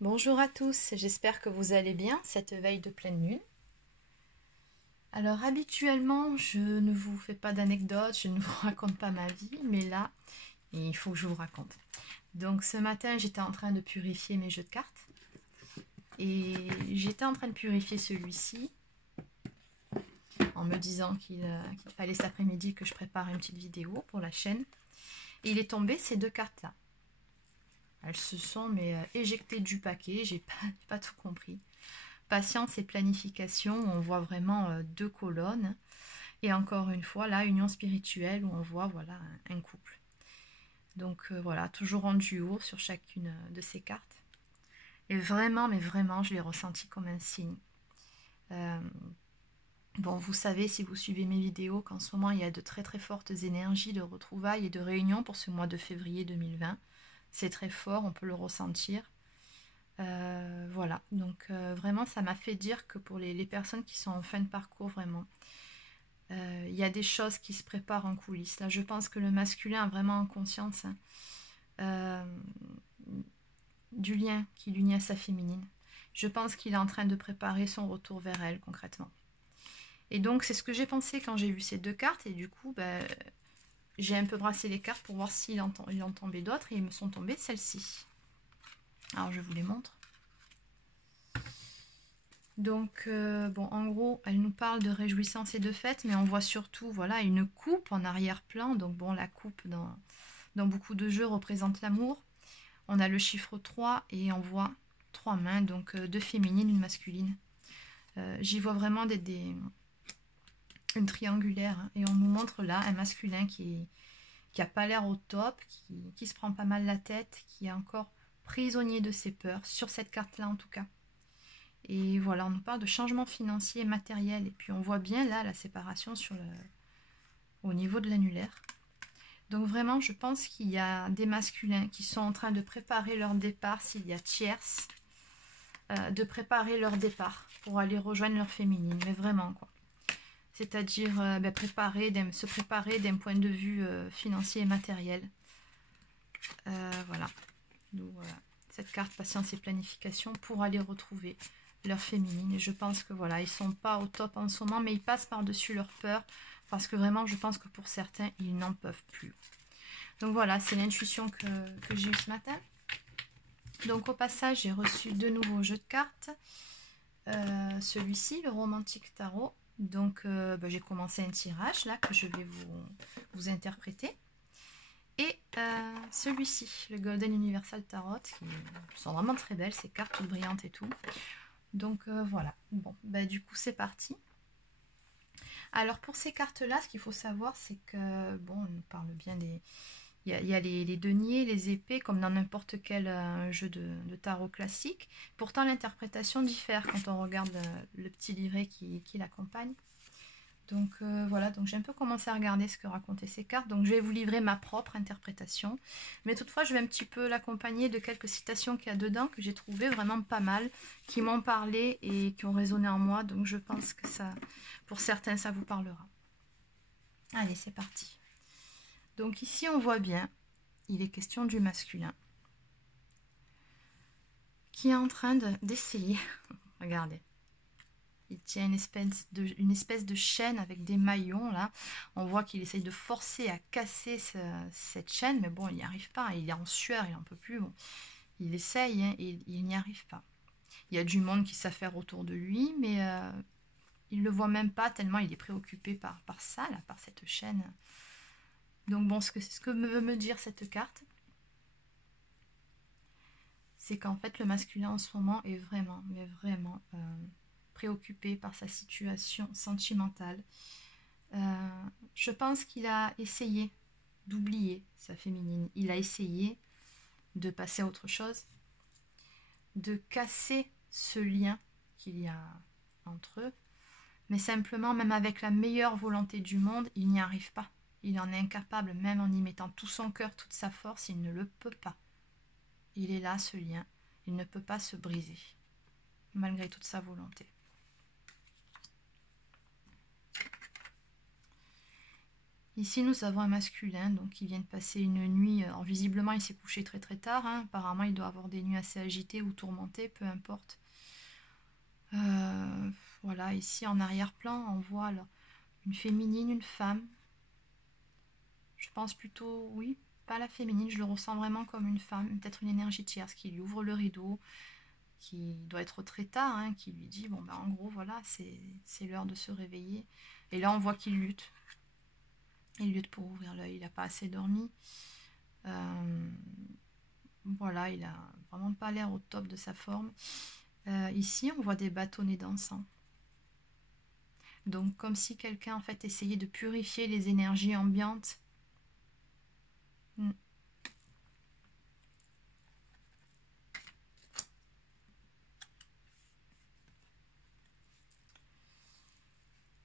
Bonjour à tous, j'espère que vous allez bien cette veille de pleine lune. Alors habituellement, je ne vous fais pas d'anecdotes, je ne vous raconte pas ma vie, mais là, il faut que je vous raconte. Donc ce matin, j'étais en train de purifier mes jeux de cartes et j'étais en train de purifier celui-ci en me disant qu'il fallait cet après-midi que je prépare une petite vidéo pour la chaîne. Et il est tombé ces deux cartes-là. Elles se sont éjectées du paquet, j'ai pas tout compris. Patience et planification, où on voit vraiment deux colonnes. Et encore une fois, là, union spirituelle, où on voit voilà, un couple. Donc voilà, toujours en duo sur chacune de ces cartes. Et vraiment, mais vraiment, je l'ai ressenti comme un signe. Bon, vous savez, si vous suivez mes vidéos, qu'en ce moment, il y a de très très fortes énergies de retrouvailles et de réunions pour ce mois de février 2020. C'est très fort, on peut le ressentir. Voilà, donc vraiment ça m'a fait dire que pour les personnes qui sont en fin de parcours, vraiment, il y a des choses qui se préparent en coulisses. Là, je pense que le masculin a vraiment conscience du lien qui l'unit à sa féminine. Je pense qu'il est en train de préparer son retour vers elle, concrètement. Et donc, c'est ce que j'ai pensé quand j'ai vu ces deux cartes, et du coup, j'ai un peu brassé les cartes pour voir s'il en tombait d'autres, et ils me sont tombées celles-ci. Alors, je vous les montre. Donc, bon, en gros, elle nous parle de réjouissance et de fête, mais on voit surtout, voilà, une coupe en arrière-plan. Donc, bon, la coupe dans beaucoup de jeux représente l'amour. On a le chiffre 3 et on voit 3 mains, donc deux féminines, une masculine. J'y vois vraiment une triangulaire. Hein, et on nous montre là un masculin qui a pas l'air au top, qui se prend pas mal la tête, qui est encore prisonnier de ses peurs, sur cette carte-là en tout cas. Et voilà, on nous parle de changement financier et matériel. Et puis on voit bien là la séparation au niveau de l'annulaire. Donc vraiment, je pense qu'il y a des masculins qui sont en train de préparer leur départ, s'il y a tierce, de préparer leur départ pour aller rejoindre leur féminine. Mais vraiment, quoi. C'est-à-dire se préparer d'un point de vue financier et matériel. Voilà. Donc, cette carte patience et planification pour aller retrouver leur féminine. Et je pense que voilà, ils sont pas au top en ce moment, mais ils passent par-dessus leur peur parce que vraiment, je pense que pour certains, ils n'en peuvent plus. Donc voilà, c'est l'intuition que j'ai eue ce matin. Donc au passage, j'ai reçu deux nouveaux jeux de cartes. Celui-ci, le Romantique Tarot. Donc j'ai commencé un tirage là que je vais vous interpréter. Et celui-ci, le Golden Universal Tarot, qui sont vraiment très belles, ces cartes toutes brillantes et tout. Donc voilà, bon, du coup c'est parti. Alors pour ces cartes-là, ce qu'il faut savoir, c'est que, bon, on nous parle bien des... Il y a les deniers, les épées, comme dans n'importe quel jeu de tarot classique. Pourtant, l'interprétation diffère quand on regarde le petit livret qui l'accompagne. Donc voilà, donc j'ai un peu commencé à regarder ce que racontaient ces cartes. Donc je vais vous livrer ma propre interprétation. Mais toutefois, je vais un petit peu l'accompagner de quelques citations qu'il y a dedans que j'ai trouvées vraiment pas mal, qui m'ont parlé et qui ont résonné en moi. Donc je pense que ça, pour certains, ça vous parlera. Allez, c'est parti. Donc ici, on voit bien, il est question du masculin qui est en train d'essayer, regardez, il tient une espèce de chaîne avec des maillons là, on voit qu'il essaye de forcer à casser cette chaîne, mais bon, il n'y arrive pas, il est en sueur, il n'en peut plus, bon. Il essaye hein, et il n'y arrive pas. Il y a du monde qui s'affaire autour de lui, mais il ne le voit même pas tellement il est préoccupé par ça, là, par cette chaîne. Donc bon, ce que veut me dire cette carte, c'est qu'en fait le masculin en ce moment est vraiment, mais vraiment préoccupé par sa situation sentimentale. Je pense qu'il a essayé d'oublier sa féminine. Il a essayé de passer à autre chose, de casser ce lien qu'il y a entre eux. Mais simplement, même avec la meilleure volonté du monde, il n'y arrive pas. Il en est incapable, même en y mettant tout son cœur, toute sa force, il ne le peut pas. Il est là, ce lien. Il ne peut pas se briser, malgré toute sa volonté. Ici, nous avons un masculin donc qui vient de passer une nuit. Alors, visiblement, il s'est couché très très tard. Hein. Apparemment, il doit avoir des nuits assez agitées ou tourmentées, peu importe. Voilà, ici en arrière-plan, on voit là, une féminine, une femme. Je pense plutôt, oui, pas la féminine, je le ressens vraiment comme une femme, peut-être une énergie tierce qui lui ouvre le rideau, qui doit être très tard, hein, qui lui dit, bon ben en gros, voilà, c'est l'heure de se réveiller. Et là, on voit qu'il lutte. Il lutte pour ouvrir l'œil, il n'a pas assez dormi. Voilà, il a vraiment pas l'air au top de sa forme. Ici, on voit des bâtonnets d'encens. Donc, comme si quelqu'un, en fait, essayait de purifier les énergies ambiantes.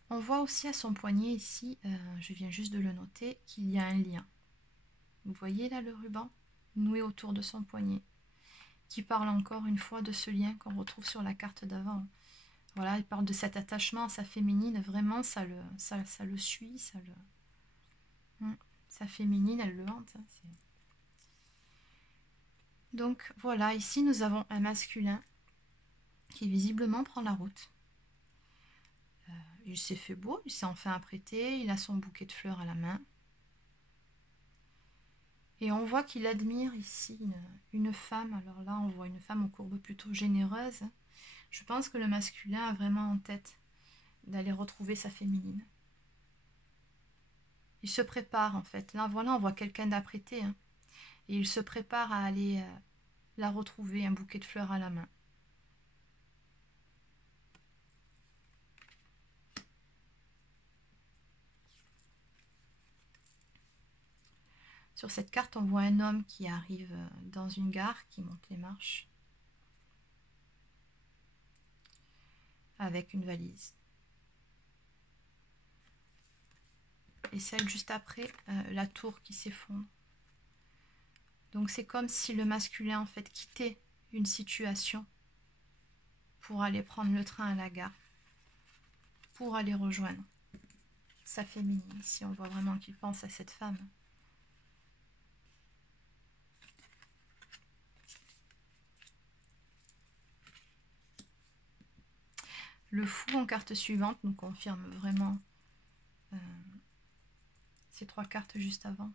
On voit aussi à son poignet ici, je viens juste de le noter, qu'il y a un lien. Vous voyez là le ruban noué autour de son poignet, qui parle encore une fois de ce lien qu'on retrouve sur la carte d'avant. Voilà, il parle de cet attachement à sa féminine, vraiment ça le suit, sa féminine, elle le hante. Hein, donc voilà, ici nous avons un masculin qui visiblement prend la route. Il s'est fait beau, il s'est enfin apprêté, il a son bouquet de fleurs à la main. Et on voit qu'il admire ici une femme. Alors là, on voit une femme aux courbes plutôt généreuses. Je pense que le masculin a vraiment en tête d'aller retrouver sa féminine. Il se prépare en fait. Là, voilà, on voit quelqu'un d'apprêté. Hein, et il se prépare à aller la retrouver, un bouquet de fleurs à la main. Sur cette carte, on voit un homme qui arrive dans une gare, qui monte les marches, avec une valise. Et celle juste après, la tour qui s'effondre. Donc c'est comme si le masculin en fait quittait une situation pour aller prendre le train à la gare, pour aller rejoindre sa féminine. Ici on voit vraiment qu'il pense à cette femme. Le fou en carte suivante nous confirme vraiment ces trois cartes juste avant.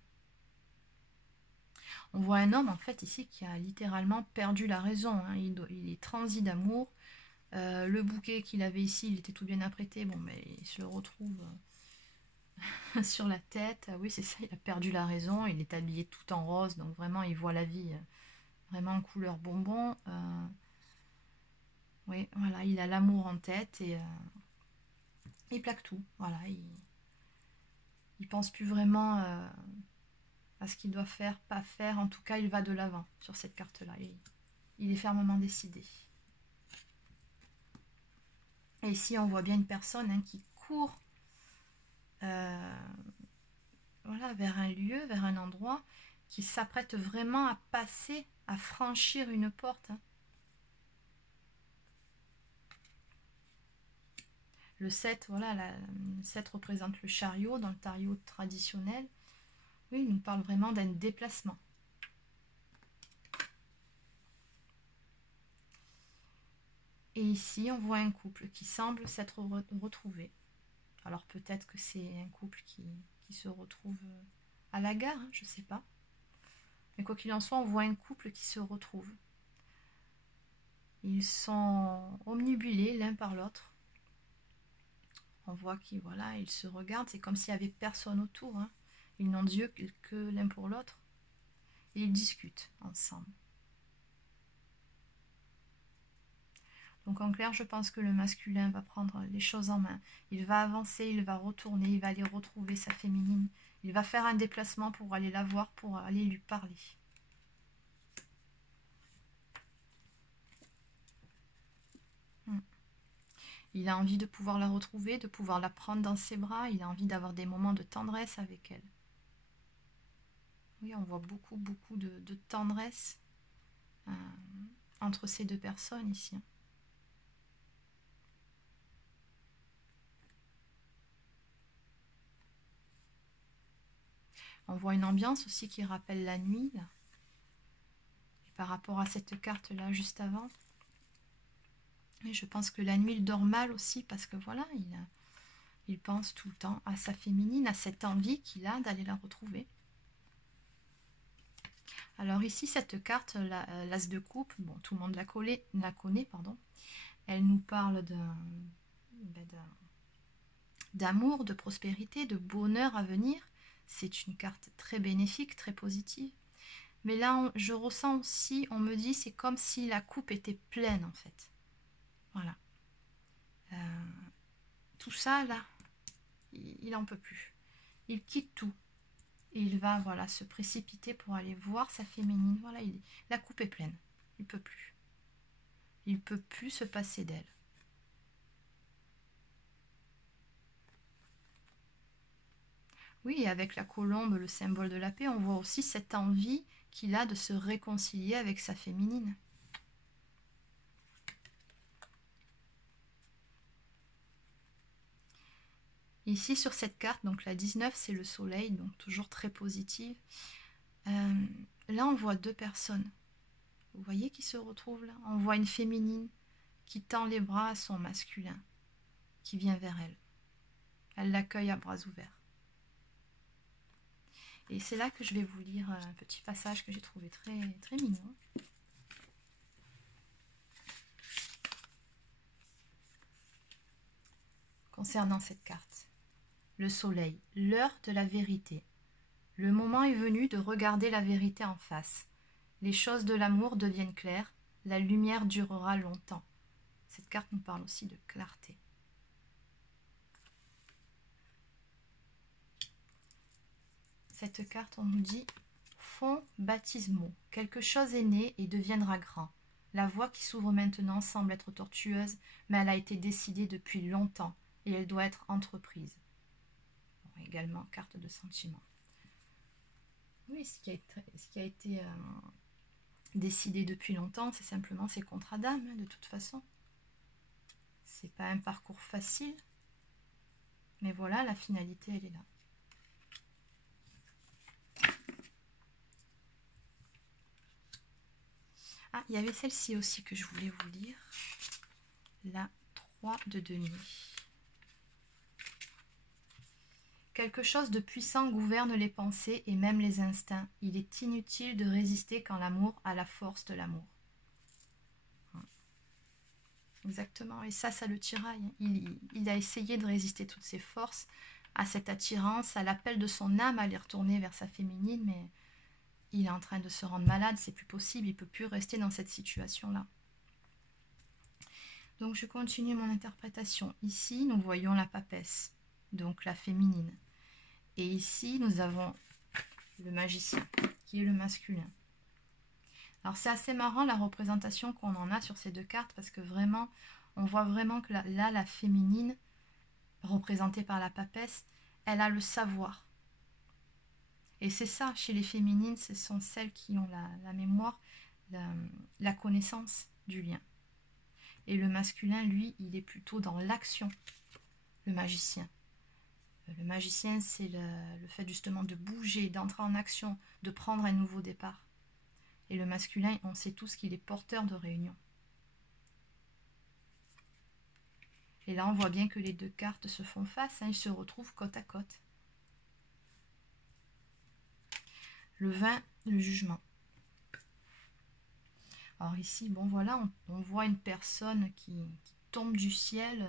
On voit un homme en fait ici qui a littéralement perdu la raison. Hein. Il est transi d'amour. Le bouquet qu'il avait ici, il était tout bien apprêté. Bon, mais il se le retrouve sur la tête. Oui, c'est ça, il a perdu la raison. Il est habillé tout en rose, donc vraiment, il voit la vie vraiment en couleur bonbon. Oui, voilà, il a l'amour en tête et il plaque tout. Voilà, il pense plus vraiment à ce qu'il doit faire, pas faire. En tout cas, il va de l'avant sur cette carte-là. Il est fermement décidé. Et ici, on voit bien une personne hein, qui court voilà, vers un lieu, vers un endroit, qui s'apprête vraiment à passer, à franchir une porte. Hein. Le 7, voilà, le 7 représente le chariot dans le tarot traditionnel. Oui, il nous parle vraiment d'un déplacement. Et ici, on voit un couple qui semble s'être retrouvé. Alors peut-être que c'est un couple qui se retrouve à la gare, hein, je ne sais pas. Mais quoi qu'il en soit, on voit un couple qui se retrouve. Ils sont omnibulés l'un par l'autre. On voit qu'ils voilà, ils se regardent, c'est comme s'il n'y avait personne autour. Hein. Ils n'ont d'yeux que l'un pour l'autre. Et ils discutent ensemble. Donc en clair, je pense que le masculin va prendre les choses en main. Il va avancer, il va retourner, il va aller retrouver sa féminine. Il va faire un déplacement pour aller la voir, pour aller lui parler. Il a envie de pouvoir la retrouver, de pouvoir la prendre dans ses bras. Il a envie d'avoir des moments de tendresse avec elle. Oui, on voit beaucoup, beaucoup de tendresse entre ces deux personnes ici. On voit une ambiance aussi qui rappelle la nuit, là. Et par rapport à cette carte-là, juste avant. Et je pense que la nuit, il dort mal aussi, parce que voilà, il pense tout le temps à sa féminine, à cette envie qu'il a d'aller la retrouver. Alors ici, cette carte, l'As de coupe, bon, tout le monde la connaît, pardon. Elle nous parle d'amour, de prospérité, de bonheur à venir. C'est une carte très bénéfique, très positive. Mais là, je ressens aussi, on me dit, c'est comme si la coupe était pleine en fait. Voilà. Tout ça, là, il n'en peut plus. Il quitte tout. Et il va, voilà, se précipiter pour aller voir sa féminine. Voilà, la coupe est pleine. Il ne peut plus. Il ne peut plus se passer d'elle. Oui, et avec la colombe, le symbole de la paix, on voit aussi cette envie qu'il a de se réconcilier avec sa féminine. Ici, sur cette carte, donc la 19, c'est le soleil, donc toujours très positive. Là, on voit deux personnes. Vous voyez qui se retrouvent là? On voit une féminine qui tend les bras à son masculin, qui vient vers elle. Elle l'accueille à bras ouverts. Et c'est là que je vais vous lire un petit passage que j'ai trouvé très, très mignon. Concernant cette carte. Le soleil, l'heure de la vérité. Le moment est venu de regarder la vérité en face. Les choses de l'amour deviennent claires, la lumière durera longtemps. Cette carte nous parle aussi de clarté. Cette carte, on nous dit fonds baptismaux. Quelque chose est né et deviendra grand. La voie qui s'ouvre maintenant semble être tortueuse, mais elle a été décidée depuis longtemps et elle doit être entreprise. Bon, également, carte de sentiment. Oui, ce qui a été décidé depuis longtemps, c'est simplement ces contrats d'âme, hein, de toute façon. C'est pas un parcours facile, mais voilà, la finalité, elle est là. Ah, il y avait celle-ci aussi que je voulais vous lire. La 3 de denier. Quelque chose de puissant gouverne les pensées et même les instincts. Il est inutile de résister quand l'amour a la force de l'amour. Exactement, et ça le tiraille. Il a essayé de résister toutes ses forces à cette attirance, à l'appel de son âme à aller retourner vers sa féminine, mais il est en train de se rendre malade, c'est plus possible, il ne peut plus rester dans cette situation-là. Donc je continue mon interprétation. Ici, nous voyons la papesse, donc la féminine. Et ici, nous avons le magicien, qui est le masculin. Alors c'est assez marrant la représentation qu'on en a sur ces deux cartes, parce que vraiment, on voit vraiment que là, la féminine, représentée par la papesse, elle a le savoir. Et c'est ça, chez les féminines, ce sont celles qui ont la mémoire, la connaissance du lien. Et le masculin, lui, il est plutôt dans l'action, le magicien. Le magicien, c'est le fait justement de bouger, d'entrer en action, de prendre un nouveau départ. Et le masculin, on sait tous qu'il est porteur de réunion. Et là, on voit bien que les deux cartes se font face, hein, ils se retrouvent côte à côte. Le 20, le jugement. Alors ici, bon voilà, on voit une personne qui tombe du ciel,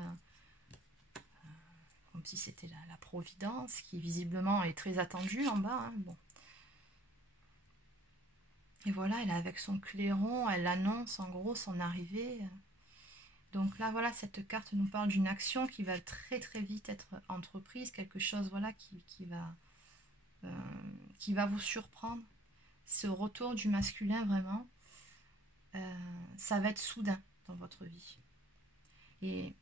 comme si c'était la providence, qui visiblement est très attendue en bas. Hein, bon. Et voilà, elle est avec son clairon, elle annonce en gros son arrivée. Donc là, voilà, cette carte nous parle d'une action qui va très très vite être entreprise, quelque chose voilà, qui va vous surprendre. Ce retour du masculin, vraiment, ça va être soudain dans votre vie. Et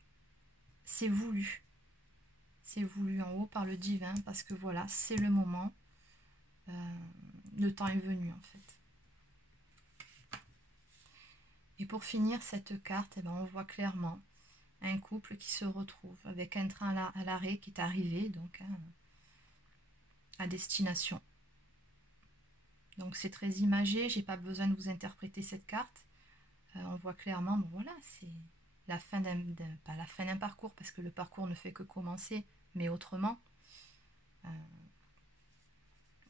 c'est voulu. C'est voulu en haut par le divin, parce que voilà, c'est le moment. Le temps est venu en fait. Et pour finir cette carte, eh ben, on voit clairement un couple qui se retrouve avec un train à l'arrêt qui est arrivé donc à destination. Donc c'est très imagé, j'ai pas besoin de vous interpréter cette carte. On voit clairement, bon voilà, c'est la fin pas la fin d'un parcours, parce que le parcours ne fait que commencer, mais autrement.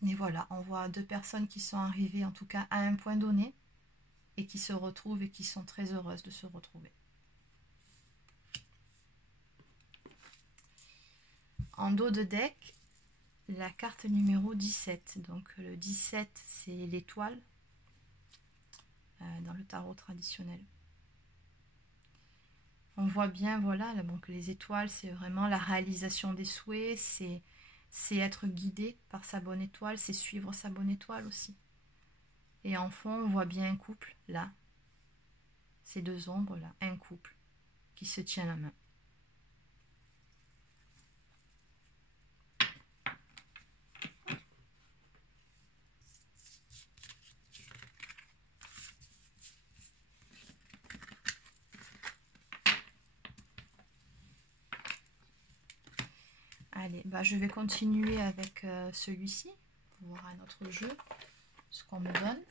Mais voilà, on voit deux personnes qui sont arrivées en tout cas à un point donné, et qui se retrouvent et qui sont très heureuses de se retrouver. En dos de deck, la carte numéro 17. Donc le 17, c'est l'étoile dans le tarot traditionnel. On voit bien, voilà, donc les étoiles, c'est vraiment la réalisation des souhaits, c'est être guidé par sa bonne étoile, c'est suivre sa bonne étoile aussi. Et en fond, on voit bien un couple, là, ces deux ombres, là, un couple qui se tient la main. Allez, bah, je vais continuer avec celui-ci, pour voir un autre jeu, ce qu'on me donne.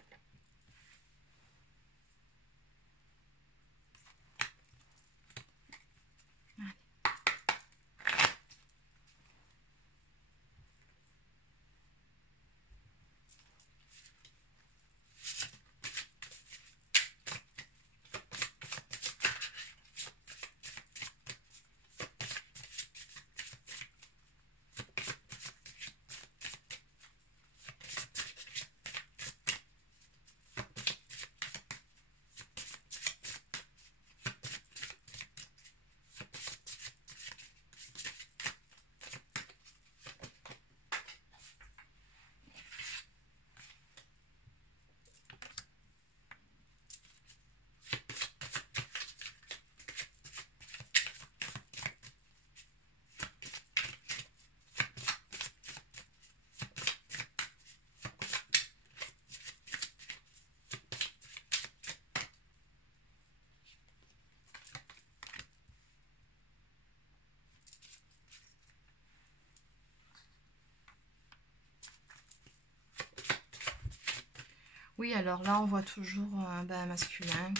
Oui, alors là, on voit toujours un masculin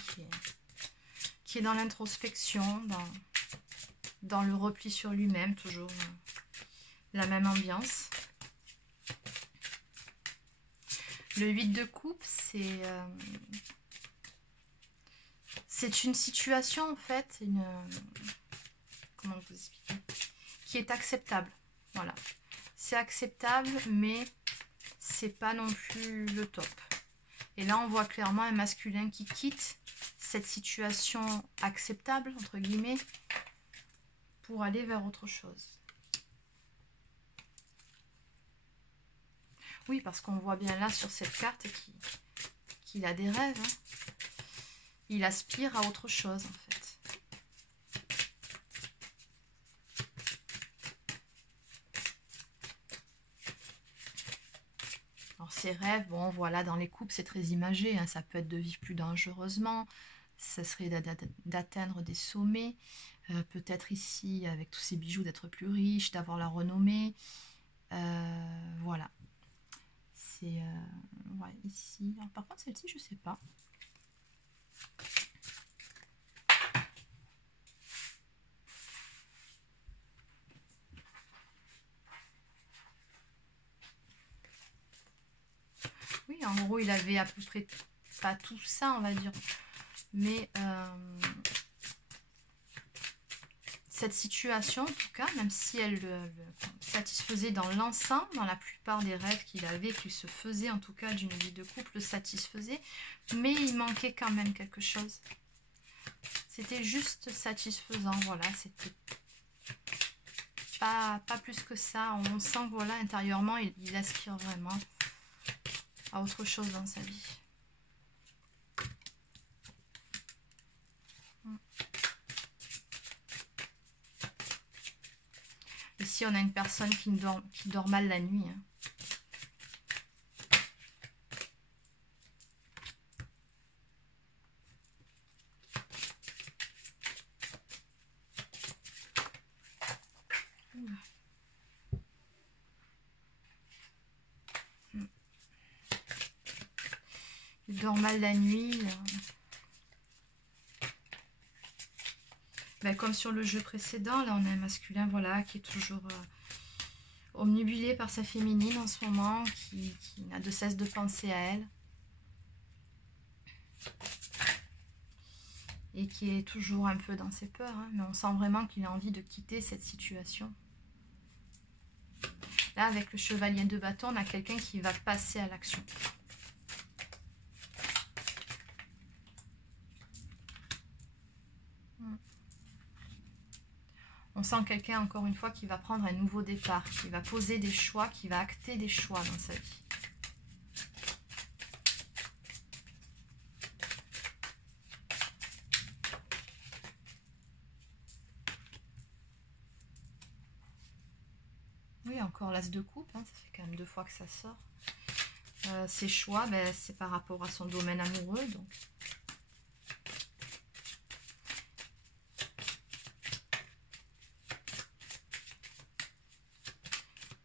qui est dans l'introspection, dans le repli sur lui-même, toujours la même ambiance. Le 8 de coupe, c'est une situation, en fait, comment vous expliquer, qui est acceptable. Voilà. C'est acceptable, mais c'est pas non plus le top. Et là, on voit clairement un masculin qui quitte cette situation acceptable, entre guillemets, pour aller vers autre chose. Oui, parce qu'on voit bien là sur cette carte qu'il a des rêves. Hein. Il aspire à autre chose, en fait. Alors, ses rêves, bon, voilà, dans les couples, c'est très imagé. Hein. Ça peut être de vivre plus dangereusement. Ça serait d'atteindre des sommets. Peut-être ici, avec tous ces bijoux, d'être plus riche, d'avoir la renommée. Voilà. C'est ouais, ici. Alors, par contre, celle-ci, je sais pas. Oui, en gros, il avait à peu près pas tout ça, on va dire. Mais cette situation, en tout cas, même si elle le satisfaisait dans l'ensemble, dans la plupart des rêves qu'il avait, qu'il se faisait en tout cas d'une vie de couple, le satisfaisait, mais il manquait quand même quelque chose. C'était juste satisfaisant, voilà, c'était pas plus que ça. On sent que voilà, intérieurement, il aspire vraiment à autre chose dans sa vie. Ici, on a une personne qui dort mal la nuit. Hein. dort mal la nuit. Ben, comme sur le jeu précédent, là on a un masculin voilà, qui est toujours omnibulé par sa féminine en ce moment, qui n'a de cesse de penser à elle. Et qui est toujours un peu dans ses peurs. Hein, mais on sent vraiment qu'il a envie de quitter cette situation. Là, avec le chevalier de bâton, on a quelqu'un qui va passer à l'action. On sent quelqu'un, encore une fois, qui va prendre un nouveau départ, qui va poser des choix, qui va acter des choix dans sa vie. Oui, encore l'as de coupe, hein, ça fait quand même 2 fois que ça sort. Ses choix, ben, c'est par rapport à son domaine amoureux, donc...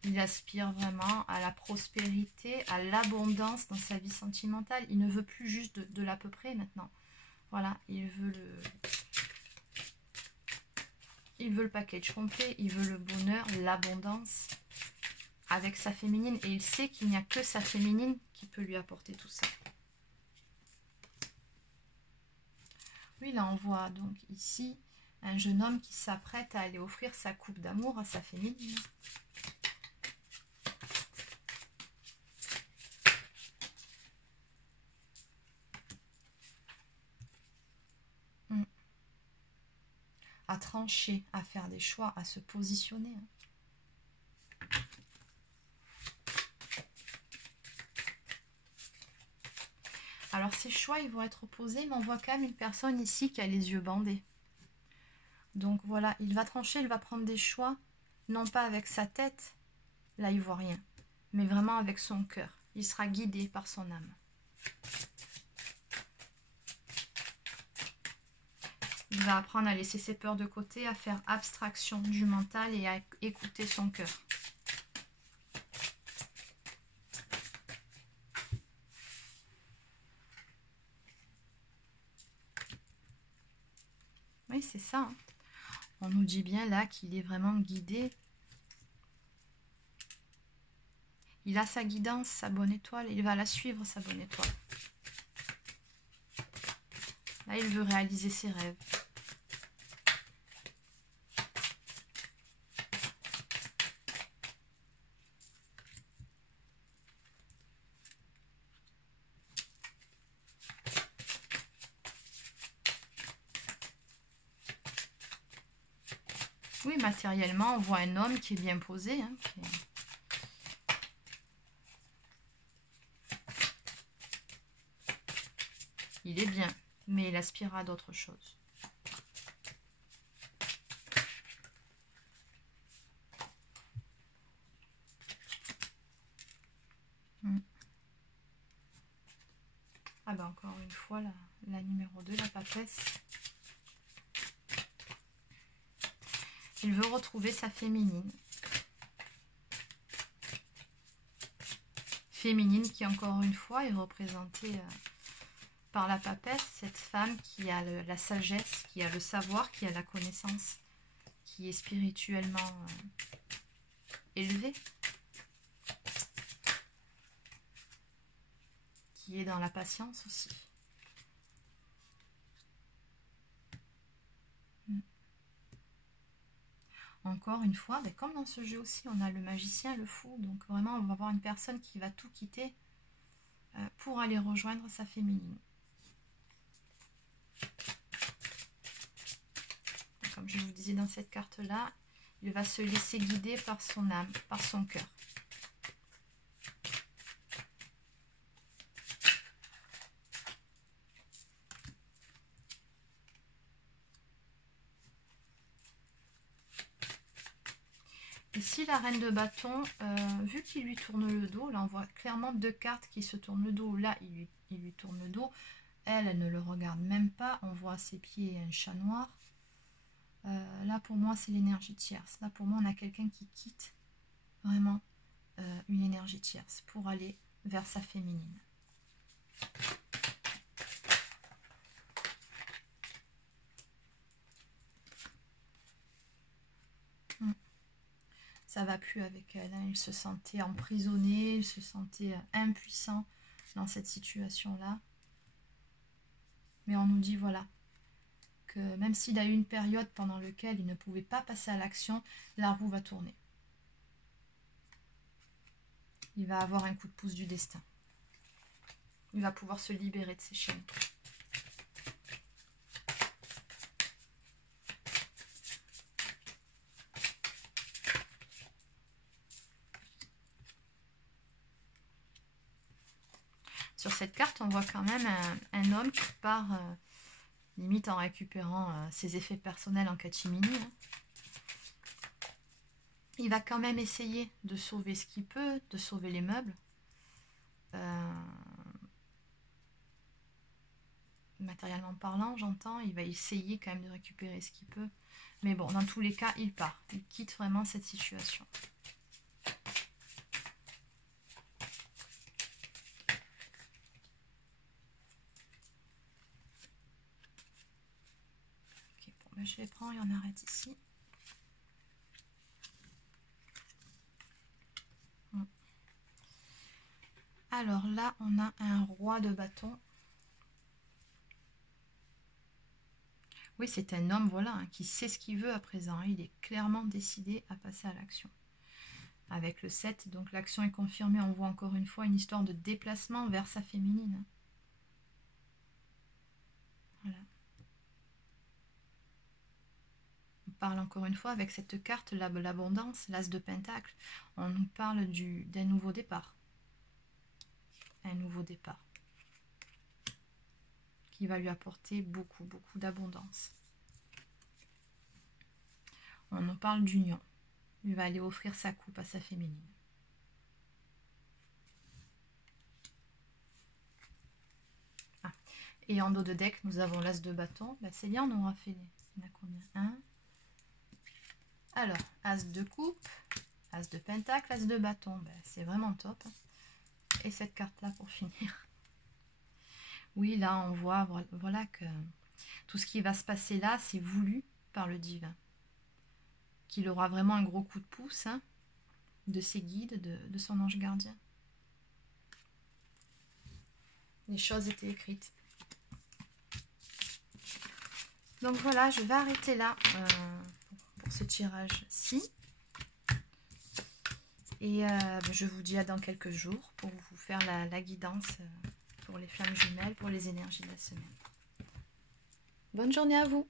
Il aspire vraiment à la prospérité, à l'abondance dans sa vie sentimentale. Il ne veut plus juste de l'à peu près maintenant. Voilà, il veut le package complet, il veut le bonheur, l'abondance avec sa féminine. Et il sait qu'il n'y a que sa féminine qui peut lui apporter tout ça. Oui, là on voit donc ici un jeune homme qui s'apprête à aller offrir sa coupe d'amour à sa féminine. À trancher, à faire des choix, à se positionner. Alors ces choix, ils vont être opposés, mais on voit quand même une personne ici qui a les yeux bandés. Donc voilà, il va trancher, il va prendre des choix, non pas avec sa tête, là il voit rien, mais vraiment avec son cœur. Il sera guidé par son âme. Il va apprendre à laisser ses peurs de côté, à faire abstraction du mental et à écouter son cœur. Oui, c'est ça. Hein. On nous dit bien là qu'il est vraiment guidé. Il a sa guidance, sa bonne étoile. Il va la suivre, sa bonne étoile. Là, il veut réaliser ses rêves. Oui, matériellement, on voit un homme qui est bien posé. Hein, Il est bien, mais il aspire à d'autres choses. Ah ben encore une fois, la numéro 2, la papesse. Il veut retrouver sa féminine. Féminine qui, encore une fois, est représentée par la papesse, cette femme qui a la sagesse, qui a le savoir, qui a la connaissance, qui est spirituellement élevée, qui est dans la patience aussi. Encore une fois, ben comme dans ce jeu aussi, on a le magicien, le fou. Donc vraiment, on va avoir une personne qui va tout quitter pour aller rejoindre sa féminine. Comme je vous disais dans cette carte-là, il va se laisser guider par son âme, par son cœur. Ici, la reine de bâton, vu qu'il lui tourne le dos, là on voit clairement 2 cartes qui se tournent le dos. Là, il lui tourne le dos. Elle ne le regarde même pas. On voit à ses pieds un chat noir. Là, pour moi, c'est l'énergie tierce. Là, pour moi, on a quelqu'un qui quitte vraiment une énergie tierce pour aller vers sa féminine. Ça va plus avec elle, hein. Il se sentait emprisonné, il se sentait impuissant dans cette situation-là. Mais on nous dit, voilà, que même s'il a eu une période pendant laquelle il ne pouvait pas passer à l'action, la roue va tourner. Il va avoir un coup de pouce du destin. Il va pouvoir se libérer de ses chaînes. Sur cette carte, on voit quand même un homme qui part limite en récupérant ses effets personnels en catimini. Hein. Il va quand même essayer de sauver ce qu'il peut, de sauver les meubles. Matériellement parlant, j'entends. Il va essayer quand même de récupérer ce qu'il peut. Mais bon, dans tous les cas, il part. Il quitte vraiment cette situation. Je les prends et on arrête ici. Alors là, on a un roi de bâton. Oui, c'est un homme, voilà, hein, qui sait ce qu'il veut à présent. Il est clairement décidé à passer à l'action. Avec le 7, donc l'action est confirmée. On voit encore une fois une histoire de déplacement vers sa féminine. Voilà. Parle encore une fois avec cette carte, l'abondance, l'as de pentacle, on nous parle d'un nouveau départ. Un nouveau départ qui va lui apporter beaucoup d'abondance. On nous parle d'union. Il va aller offrir sa coupe à sa féminine. Ah. Et en dos de deck, nous avons l'as de bâton. Bah, Célia, on aura fait... Il y en a combien? 1. Alors, as de coupe, as de pentacle, as de bâton. Ben, c'est vraiment top. Et cette carte-là pour finir. Oui, là, on voit voilà, que tout ce qui va se passer là, c'est voulu par le divin. Qu'il aura vraiment un gros coup de pouce hein, de ses guides, de son ange gardien. Les choses étaient écrites. Donc voilà, je vais arrêter là pour ce tirage-ci. Et je vous dis à dans quelques jours pour vous faire la guidance pour les flammes jumelles, pour les énergies de la semaine. Bonne journée à vous!